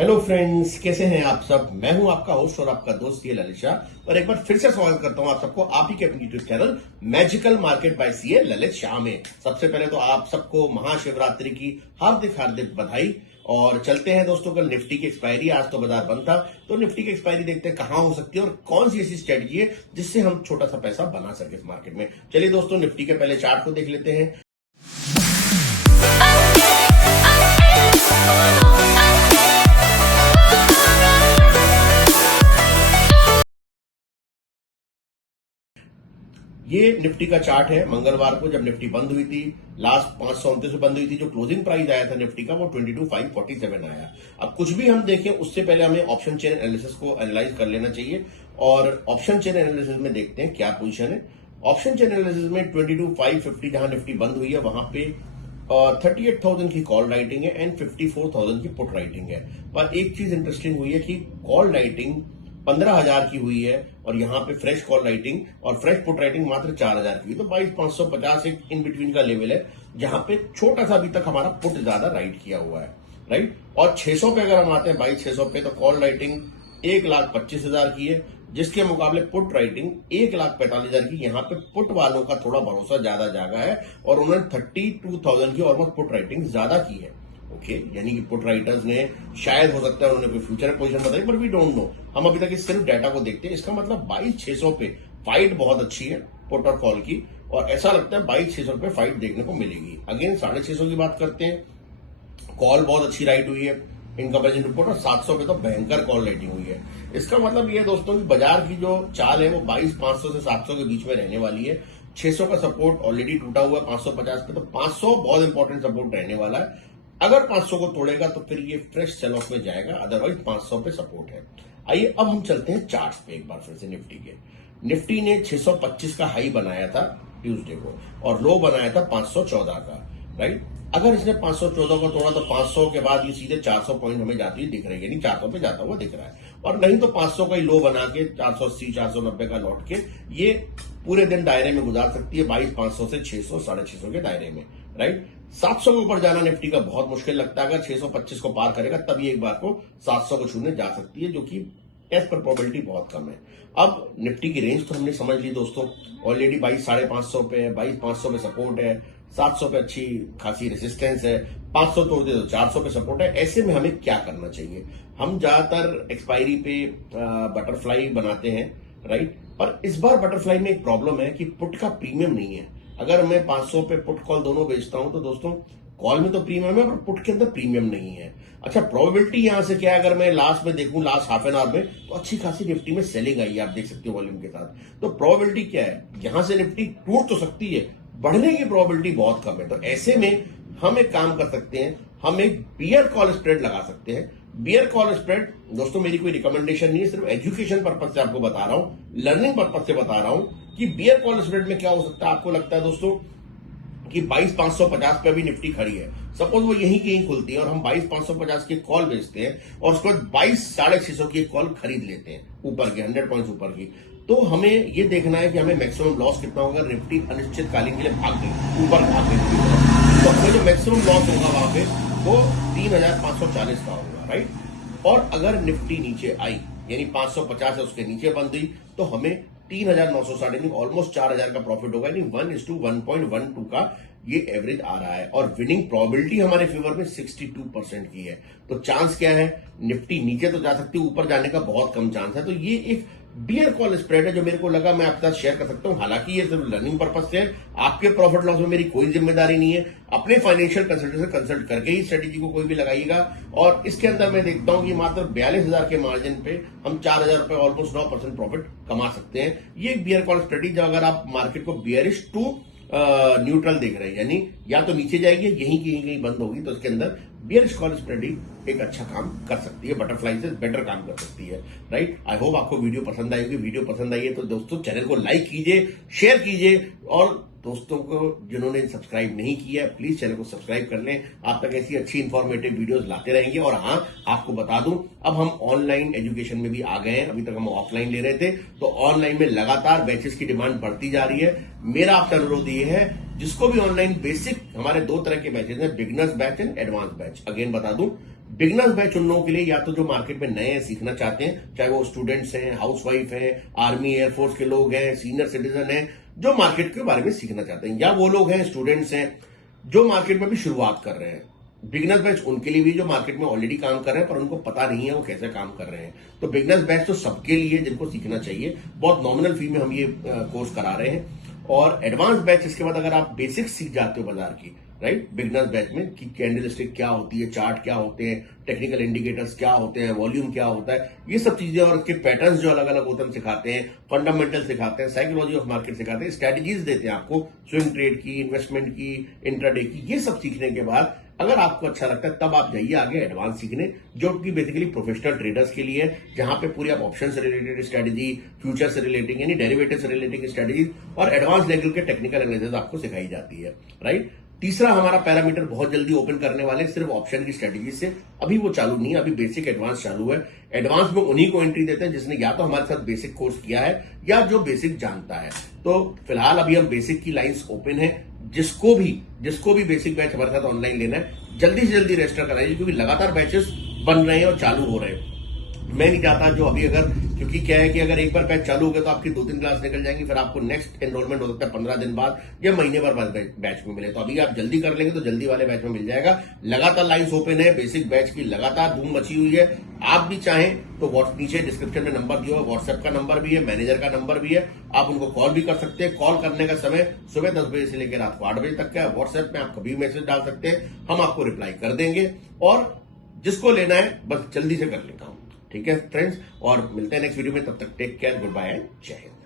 Hello friends, कैसे हैं आप सब। मैं हूं आपका होस्ट और आपका दोस्त ये ललित शाह, और एक बार फिर से स्वागत करता हूं आप सबको आप ही के अपने YouTube channel magical market by CA Lalit Shah में। सबसे पहले तो आप सबको महाशिवरात्रि की हार्दिक हार्दिक बधाई। और चलते हैं दोस्तों, कल निफ्टी की एक्सपायरी, आज तो बाजार बंद था, तो निफ्टी की एक्सपायरी देखते हैं कहां हो सकती है और कौन सी ऐसी स्ट्रेटजी है जिससे हम छोटा सा पैसा बना सके इस मार्केट में। चलिए दोस्तों, निफ्टी के पहले चार्ट को देख लेते हैं। ये निफ्टी का चार्ट है मंगलवार को, जब निफ्टी बंद हुई थी, लास्ट 529 में बंद हुई थी। जो क्लोजिंग प्राइस आया था निफ्टी का वो 22,547 आया। अब कुछ भी हम देखें उससे पहले हमें ऑप्शन चेन एनालिसिस को एनालाइज कर लेना चाहिए, और ऑप्शन चेन एनालिसिस में देखते हैं क्या पोजीशन है। ऑप्शन चेन एनालिसिस में 22,550 जहां निफ्टी बंद हुई है वहां पे 38,000 की कॉल राइटिंग है एंड 54,000 की पुट राइटिंग है। पर एक चीज इंटरेस्टिंग हुई है कि कॉल राइटिंग 15,000 की हुई है और यहां पे फ्रेश कॉल राइटिंग और फ्रेश पुट राइटिंग मात्र 4,000 की हुई। तो 22,550 एक इन बिटवीन का लेवल है, जहां पे छोटा सा अभी तक हमारा पुट ज्यादा राइट किया हुआ है, राइट। और 600 पे अगर हम आते हैं 22,600 पे, तो कॉल राइटिंग 1,25,000 की है, जिसके मुकाबले पुट राइटिंग 1,45,000 की। यहाँ पे पुट वालों का थोड़ा भरोसा ज्यादा जागा है और उन्होंने 32,000 की ऑलमोस्ट पुट राइटिंग ज्यादा की है। ओके, यानी कि पुट राइटर्स ने शायद हो सकता है उन्होंने कोई फ्यूचर पोजीशन बताई, पर वी डोंट नो। हम अभी तक इस सिर्फ डाटा को देखते हैं। इसका मतलब 22,600 पे फाइट बहुत अच्छी है पुट और कॉल की, और ऐसा लगता है 22,600 पे फाइट देखने को मिलेगी। अगेन 650 की बात करते हैं, कॉल बहुत अच्छी राइट हुई है इन कंपेरिजन टू पुट, और 700 पे तो भयंकर कॉल राइटिंग हुई है। इसका मतलब ये है दोस्तों कि बाजार की जो चाल है वो 22,500 से 700 के बीच में रहने वाली है। 600 का सपोर्ट ऑलरेडी टूटा हुआ है 550 पे, तो 500 बहुत इंपॉर्टेंट सपोर्ट रहने वाला है। अगर 500 को तोड़ेगा तो फिर ये फ्रेश सेल ऑफ में जाएगा, अदरवाइज 500 पे सपोर्ट है। आइए अब हम चलते हैं चार्ट्स पे एक बार फिर से निफ्टी के। निफ्टी ने 625 का हाई बनाया था ट्यूसडे को और लो बनाया था 514 का, राइट। अगर इसने 514 को तोड़ा तो 500 के बाद ये सीधे 400 पॉइंट हमें जाती हुई दिख रही है, यानी 400 पे जाता हुआ दिख रहा है। और नहीं तो 500 का ही लो बना के 480 490 का लौट के ये पूरे दिन दायरे में गुजार सकती है, 22,500 से 600 650 के दायरे में, राइट। 700 के ऊपर जाना निफ्टी का बहुत मुश्किल लगता है। अगर 625 को पार करेगा तब ये एक बार को 700 को छूने जा सकती है, जो कि एज पर प्रोबेबिलिटी बहुत कम है। अब निफ्टी की रेंज तो हमने समझ ली दोस्तों, ऑलरेडी 22,550 पे है, 22,500 पे सपोर्ट है, 700 पे अच्छी खासी रेजिस्टेंस है, 500 तोड़ दे तो 400 पे सपोर्ट है। ऐसे में हमें क्या करना चाहिए? हम ज्यादातर एक्सपायरी पे बटरफ्लाई बनाते हैं, राइट। पर इस बार बटरफ्लाई में एक प्रॉब्लम है कि पुट का प्रीमियम नहीं है। अगर मैं 500 पे पुट कॉल दोनों बेचता हूं तो दोस्तों कॉल में तो प्रीमियम है पर पुट के अंदर प्रीमियम नहीं है। अच्छा, प्रोबेबिलिटी यहां से क्या है? अगर मैं लास्ट में देखूं, लास्ट हाफ एन आवर में, तो अच्छी खासी निफ्टी में सेलिंग आई है, आप देख सकते हो वॉल्यूम के साथ। तो प्रोबेबिलिटी क्या है? यहां से निफ्टी टूट तो सकती है, बढ़ने की प्रोबेबिलिटी बहुत कम है। तो ऐसे में हम एक काम कर सकते हैं, हम एक बियर कॉल स्प्रेड लगा सकते हैं। बियर कॉल स्प्रेड दोस्तों मेरी कोई रिकमेंडेशन नहीं है, सिर्फ एजुकेशन पर्पज से आपको बता रहा हूं, लर्निंग पर्पज से बता रहा हूं कि बियर कॉल स्प्रेड में क्या हो सकता है। आपको लगता है दोस्तों कि 22,550 पे अभी निफ्टी खड़ी है, सपोज वो यहीं की यहीं खुलती है और हम 22,550 की कॉल बेचते हैं और उसके बाद 22,650 की कॉल खरीद लेते हैं ऊपर की 100 पॉइंट्स ऊपर की। तो हमें ये देखना है कि हमें मैक्सिमम लॉस कितना होगा। निफ्टी अनिश्चितकालीन के लिए भाग गई, ऊपर भाग गई, तो हमें जो मैक्सिमम लॉस होगा वहां पे वो 3,540 का होगा, राइट। और अगर निफ्टी नीचे आई, यानी 550 है उसके नीचे बंद हुई, तो हमें 3,960 ऑलमोस्ट 4,000 का प्रॉफिट होगा, यानी 1:1.12 का ये एवरेज आ रहा है। और विनिंग प्रोबेबिलिटी हमारे फेवर में 62% की है। तो चांस क्या है? निफ्टी नीचे तो जा सकती है, ऊपर जाने का बहुत कम चांस है। तो ये एक बियर कॉल स्प्रेड है जो मेरे को लगा मैं आपके साथ शेयर कर सकता हूं। हालांकि ये सिर्फ लर्निंग पर्पज से है, आपके प्रॉफिट लॉस में मेरी कोई जिम्मेदारी नहीं है। अपने फाइनेंशियल कंसल्टेंट से कंसल्ट करके ही स्ट्रेटेजी को कोई भी लगाइएगा। और इसके अंदर मैं देखता हूं कि मात्र 42,000 के मार्जिन पे हम 4,000 रुपए ऑलमोस्ट 9% प्रॉफिट कमा सकते हैं। ये एक बियर कॉल स्ट्रेटेजी, अगर आप मार्केट को बियरिश टू न्यूट्रल देख रहे हैं, यानी या तो नीचे जाएगी यहीं कहीं बंद होगी, तो इसके अंदर बियरिश कॉल स्प्रेडिंग एक अच्छा काम कर सकती है, बटरफ्लाई से बेटर काम कर सकती है, राइट। आई होप आपको वीडियो पसंद आएगी। वीडियो पसंद आई है तो दोस्तों चैनल को लाइक कीजिए, शेयर कीजिए, और दोस्तों को जिन्होंने सब्सक्राइब नहीं किया प्लीज चैनल को सब्सक्राइब कर लें। आप तक ऐसी अच्छी इंफॉर्मेटिव वीडियोस लाते रहेंगे। और हाँ, आपको बता दूं, अब हम ऑनलाइन एजुकेशन में भी आ गए हैं। अभी तक हम ऑफलाइन ले रहे थे, तो ऑनलाइन में लगातार बैचेस की डिमांड बढ़ती जा रही है। मेरा आपसे अनुरोध ये है, जिसको भी ऑनलाइन बेसिक, हमारे दो तरह के बैचेस हैं, beginners batch and advance batch. Again बता दूं, बिगनर्स बैच उन लोगों के लिए या तो जो मार्केट में नए हैं, सीखना चाहते हैं, चाहे वो स्टूडेंट्स हैं, हाउसवाइफ हैं, आर्मी एयरफोर्स के लोग हैं, सीनियर सिटीजन हैं, जो मार्केट के बारे में सीखना चाहते हैं, या वो लोग हैं स्टूडेंट्स हैं जो मार्केट में भी शुरुआत कर रहे हैं। बिगनर्स बैच उनके लिए भी जो मार्केट में ऑलरेडी काम कर रहे हैं पर उनको पता नहीं है वो कैसे काम कर रहे हैं। तो बिगनर्स बैच तो सबके लिए जिनको सीखना चाहिए, बहुत नॉमिनल फी में हम ये कोर्स करा रहे हैं। और एडवांस बैच इसके बाद अगर आप बेसिक्स सीख जाते हो बाजार की, राइट, बिगनर्स बैच में कि कैंडलस्टिक क्या होती है, चार्ट क्या होते हैं, टेक्निकल इंडिकेटर्स क्या होते हैं, वॉल्यूम क्या होता है, ये सब चीजें और उसके पैटर्न्स जो अलग अलग होते हैं हम सिखाते हैं, फंडामेंटल सिखाते हैं, साइकोलॉजी ऑफ मार्केट सिखाते हैं, स्ट्रेटेजीज देते हैं आपको स्विंग ट्रेड की, इन्वेस्टमेंट की, इंट्राडे की। ये सब सीखने के बाद अगर आपको अच्छा लगता है तब आप जाइए आगे एडवांस सीखने, जो कि बेसिकली प्रोफेशनल ट्रेडर्स के लिए है, जहां पे पूरी आप ऑप्शन से रिलेटेड स्ट्रेटेजी, फ्यूचर से रिलेटिंग यानी डेरिवेटिव से रिलेटिंग स्ट्रेटेजी और एडवांस लेवल के टेक्निकल एनालिसिस आपको सिखाई जाती है, राइट। तीसरा हमारा पैरामीटर बहुत जल्दी ओपन करने वाले सिर्फ ऑप्शन की स्ट्रेटेजी से, अभी वो चालू नहीं है, अभी बेसिक एडवांस चालू है। एडवांस में उन्हीं को एंट्री देते हैं जिसने या तो हमारे साथ बेसिक कोर्स किया है या जो बेसिक जानता है। तो फिलहाल अभी हम बेसिक की लाइंस ओपन है, जिसको भी बेसिक बैच हमारे साथ ऑनलाइन लेना है जल्दी से जल्दी रजिस्टर कराइए, क्योंकि लगातार बैचेस बन रहे हैं और चालू हो रहे हैं। मैं नहीं चाहता जो अभी अगर, क्योंकि क्या है कि अगर एक बार बैच चालू हो गया तो आपकी 2-3 क्लास निकल जाएंगी, फिर आपको नेक्स्ट एनरोलमेंट हो सकता है 15 दिन बाद या महीने भर बाद बैच में मिले। तो अभी आप जल्दी कर लेंगे तो जल्दी वाले बैच में मिल जाएगा। लगातार लाइन्स ओपन है, बेसिक बैच की लगातार धूम मची हुई है। आप भी चाहें तो नीचे डिस्क्रिप्शन में नंबर दिया हुआ, व्हाट्सएप का नंबर भी है, मैनेजर का नंबर भी है, आप उनको कॉल भी कर सकते हैं। कॉल करने का समय सुबह 10 बजे से लेकर रात को 8 बजे तक का है। व्हाट्सएप में आप कभी मैसेज डाल सकते हैं, हम आपको रिप्लाई कर देंगे। और जिसको लेना है बस जल्दी से कर लें काम, ठीक है फ्रेंड्स। और मिलते हैं नेक्स्ट वीडियो में, तब तक take care, good bye and Jai Hind.